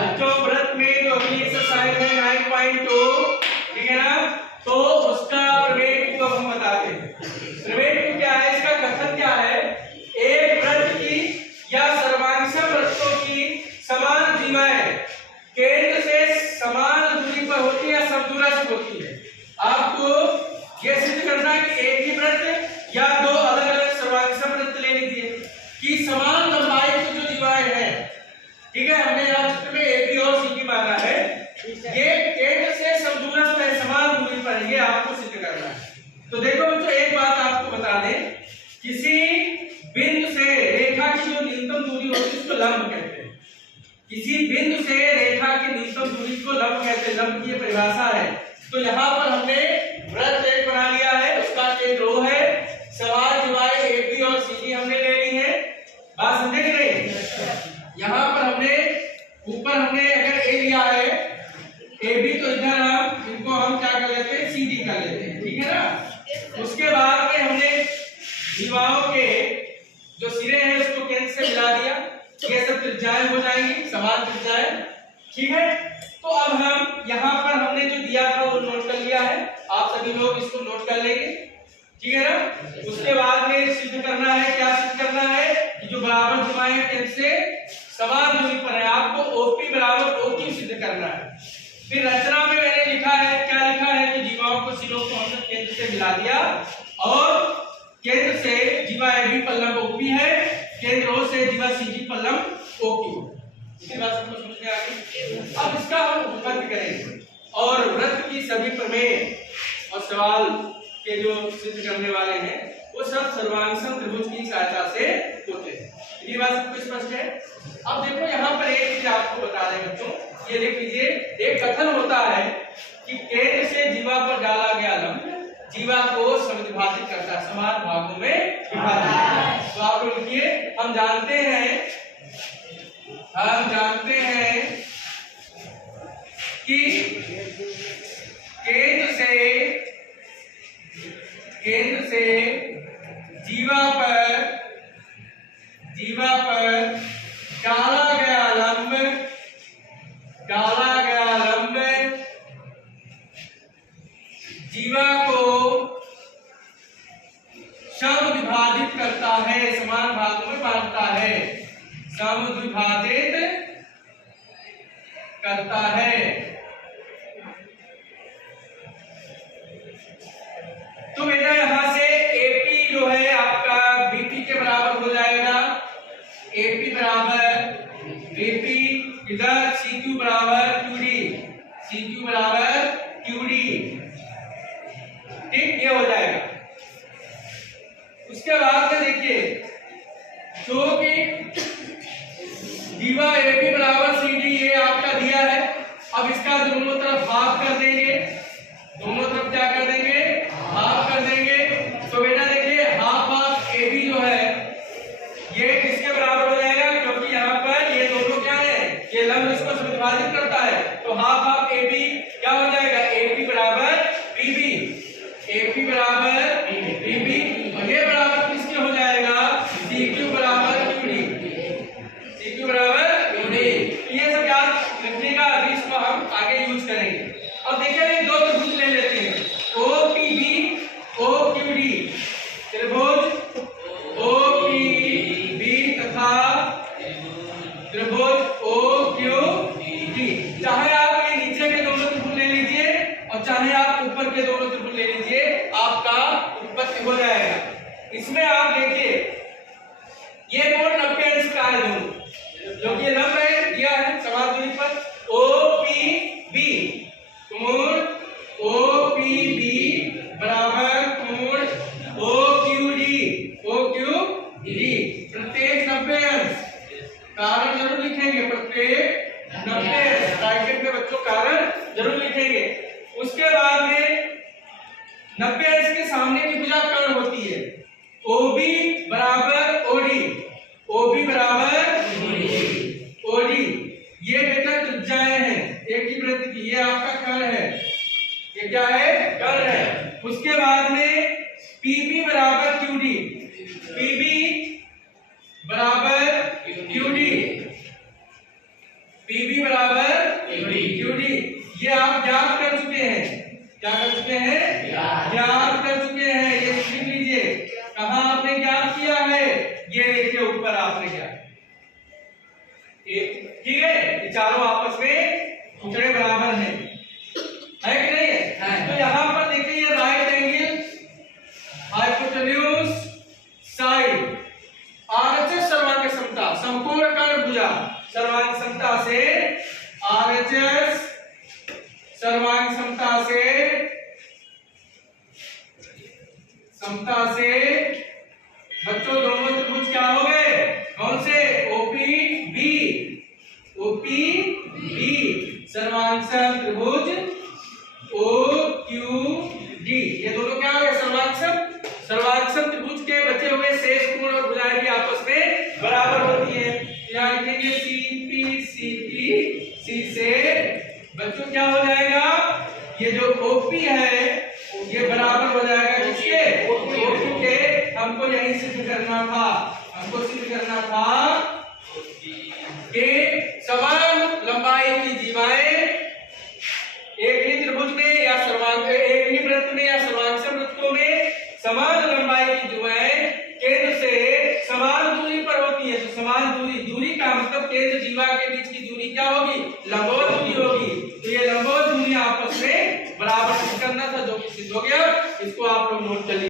बच्चों व्रत में जो अगली एक्सरसाइज है 9.2, ठीक है ना, तो उसका प्रमेय को हम बताते हैं। प्रमेय क्या है, इसका कथन क्या है, एक व्रत की या सर्वांगसम व्रतों की समान जीवाएं केंद्र से समान दूरी पर होती है या समदूरा से होती है। आपको यह सिद्ध करना है कि एक ही व्रत या दो अलग अलग सर्वांगसम व्रत ले लीजिए कि समान लंबाई की जो जीवाएं हैं, ठीक है, हमने यहाँ चित्र में ए बी और सी की माना है, ये केंद्र से समदूरस्थ है, समान दूरी पर, ये आपको सिद्ध करना है। तो देखो बच्चों, एक बात आपको बता दें, किसी बिंदु से रेखा की जो न्यूनतम दूरी होती है उसको लंब कहते हैं। किसी बिंदु से रेखा की न्यूनतम दूरी को लंब कहते हैं, लंब की परिभाषा है। तो यहाँ पर हमने वृत्त एक बना लिया है, उसका केंद्र O है, समान जीवाएं ए बी और सी डी हमने ले ली है। बात समझे कि नहीं? यहाँ पर हमने ऊपर हमने अगर ए लिया है ए बी, तो इधर हम इनको हम क्या कर लेते हैं, सी डी कर लेते हैं, ठीक है ना। उसके बाद में हमने जीवाओं के जो सिरे हैं उसको केंद्र से मिला दिया, ये सब त्रिज्याएं हो जाएंगी, समान त्रिज्याएं, ठीक है। तो अब हम यहाँ पर हमने जो दिया था वो नोट कर लिया है, आप सभी लोग इसको नोट कर लेंगे, ठीक है ना। उसके बाद में सिद्ध करना है, क्या सिद्ध करना है कि जो बराबर जीवाएं केंद्र से समान दूरी पर है, आपको OP बराबर OQ सिद्ध करना है। फिर रचना में मैंने लिखा है, क्या लिखा है कि जीवाओं को सिरों को हमने केंद्र से मिला दिया और केंद्र से जीवा AB पर लंब OP है, केंद्र O से जीवा CG पर लंब OQ। इसकी बात समझ में आ गई। अब इसका हम उत्पत्ति करेंगे और वृत्त की सभी प्रमेय और सवाल के जो सिद्ध करने वाले हैं वो सब सर्वांगसम त्रिभुज की सहायता से होते हैं। ये बात सबको स्पष्ट है। अब देखो यहाँ पर एक चीज आपको बता दें बच्चों, ये देख लीजिए, एक कथन होता है कि केंद्र से जीवा पर डाला गया लंब जीवा को समविभाजित करता है, समान भागों में विभाजित। तो आप लोग लिखिए, हम जानते हैं कि केंद्र से जीवा पर डाला गया लंब जीवा को समविभाजित करता है, समान भागों में बांटता है, समविभाजित करता है। तो बेटा यहां से AP जो है आपका BP के बराबर हो जाएगा, AP बराबर BP, इधर CQ बराबर QD, ठीक, ये हो जाएगा। उसके बाद में देखिए, जो कि जीवा AB बराबर CD ये आपका दिया है, अब इसका दोनों तरफ हाफ कर देंगे, दोनों तरफ क्या कर देंगे, हाफ कर देंगे। तो बेटा देखिए, हाफ AB जो है ये किसके बराबर हो जाएगा, क्योंकि यहाँ पर ये दोनों क्या है, ये लंब इसको समविभाजित करता है, तो हाफ AB क्या हो जाएगा, AP बराबर BB, और ये बराबर किसके हो जाएगा, CQ बराबर QD। ये सब याद रखिएगा, अभी इसको हम आगे यूज करेंगे। अब देखिए, ये दो त्रिभुज ले लेते हैं, OPB OQD, त्रिभुज OPB तथा त्रिभुज OQD। चाहे आप ये नीचे के दोनों त्रिभुज ले लीजिए और चाहे आप ऊपर के दोनों त्रिभुज ले लीजिए, आपका उत्पत्ति हो जाएगा। इसमें आप देखिए, ये कोण 90 अंश का है दोनों, जो कि ये लंब है दिया है समान दूरी पर, OPB कोण OPB बराबर कोण OQD, प्रत्येक 90 अंश, कारण जरूर लिखेंगे, प्रत्येक 90 अंश, ब्रैकेट में बच्चों कारण जरूर लिखेंगे। उसके बाद में 90 अंश के सामने की भुजा कर्ण होती है, OB बराबर OD, ये बेटा त्रिज्याएं हैं एक ही वृत्त की, ये आपका कर्ण है, ये क्या है, कर्ण है। उसके बाद में PB बराबर QD, ठीक है, ये चारों आपस में उतने बराबर है कि नहीं है? तो यहाँ पर देखिए ये right angle hypotenuse side RHS सर्वांग समता समकोण कर्ण भुजा सर्वांग समता से आरएचएस सर्वांग समता से बच्चों दोनों त्रिभुज क्या हो गए? कौन से? ओपी बी सर्वांगसम त्रिभुज OQD ये दोनों क्या हो गए? सर्वांगसम त्रिभुज के बचे हुए शेष कोण और भुजाएं भी आपस में बराबर होती हैं। यहाँ लिखेंगे CP से बच्चों क्या हो जाएगा? ये जो OP है ये बराबर हो जाएगा किसके? OQ के। हमको यही सिद्ध करना था कि समान लंबाई की जीवाएं एक ही त्रिभुज में या एक ही वृत्त में या सर्वांगसम वृत्तों में समान लंबाई की जीवाएं केंद्र से समान दूरी पर होती है। तो समान दूरी का मतलब केंद्र जीवा के बीच की दूरी क्या होगी? लंबवत दूरी होगी। तो ये लंबवत दूरी आपस में बराबर करना था, जो कि सिद्ध हो गया। इसको आप लोग नोट कर लीजिए।